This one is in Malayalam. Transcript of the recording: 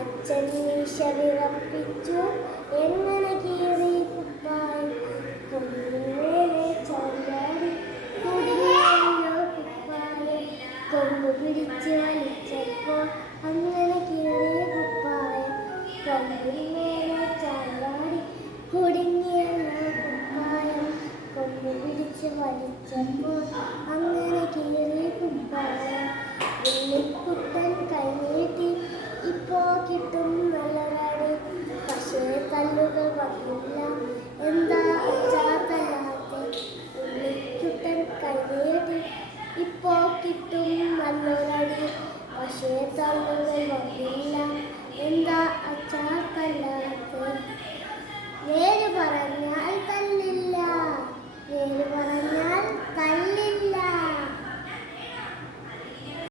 അച്ഛൻ മീശ വിറപ്പിച്ചു എങ്ങനെ കീറി കുപ്പായം കൊമ്പുമേലെ ചാടി കുടുങ്ങിയല്ലോ കുപ്പായം കൊമ്പ് പിടിച്ച് വലിച്ചപ്പോൾ അങ്ങനെ കീറിയ കുപ്പായം കൊമ്പിന്മേലെ ചാടി കുടുങ്ങിയല്ലോ കുപ്പായം കൊമ്പ് പിടിച്ച് വലിച്ചപ്പോൾ അങ്ങനെ കീറിയ കുപ്പായം ഉണ്ണിക്കുട്ടൻ കൈനീട്ടി ഇപ്പോ കിട്ടും നല്ലതാണ് പക്ഷേ കല്ലുകൾ വന്നില്ല എന്താ അച്ഛാ തല്ലാത്തെ ഉണ്ണിക്കുട്ടൻ കൈനീട്ടി ഇപ്പോ കിട്ടും നല്ലൊരടി പക്ഷേ കല്ലുകൾ വന്നില്ല എന്താ അച്ഛാ തല്ലാത്തെ നേര് പറഞ്ഞാൽ തല്ലില്ല നേര് പറഞ്ഞാൽ തല്ലില്ല.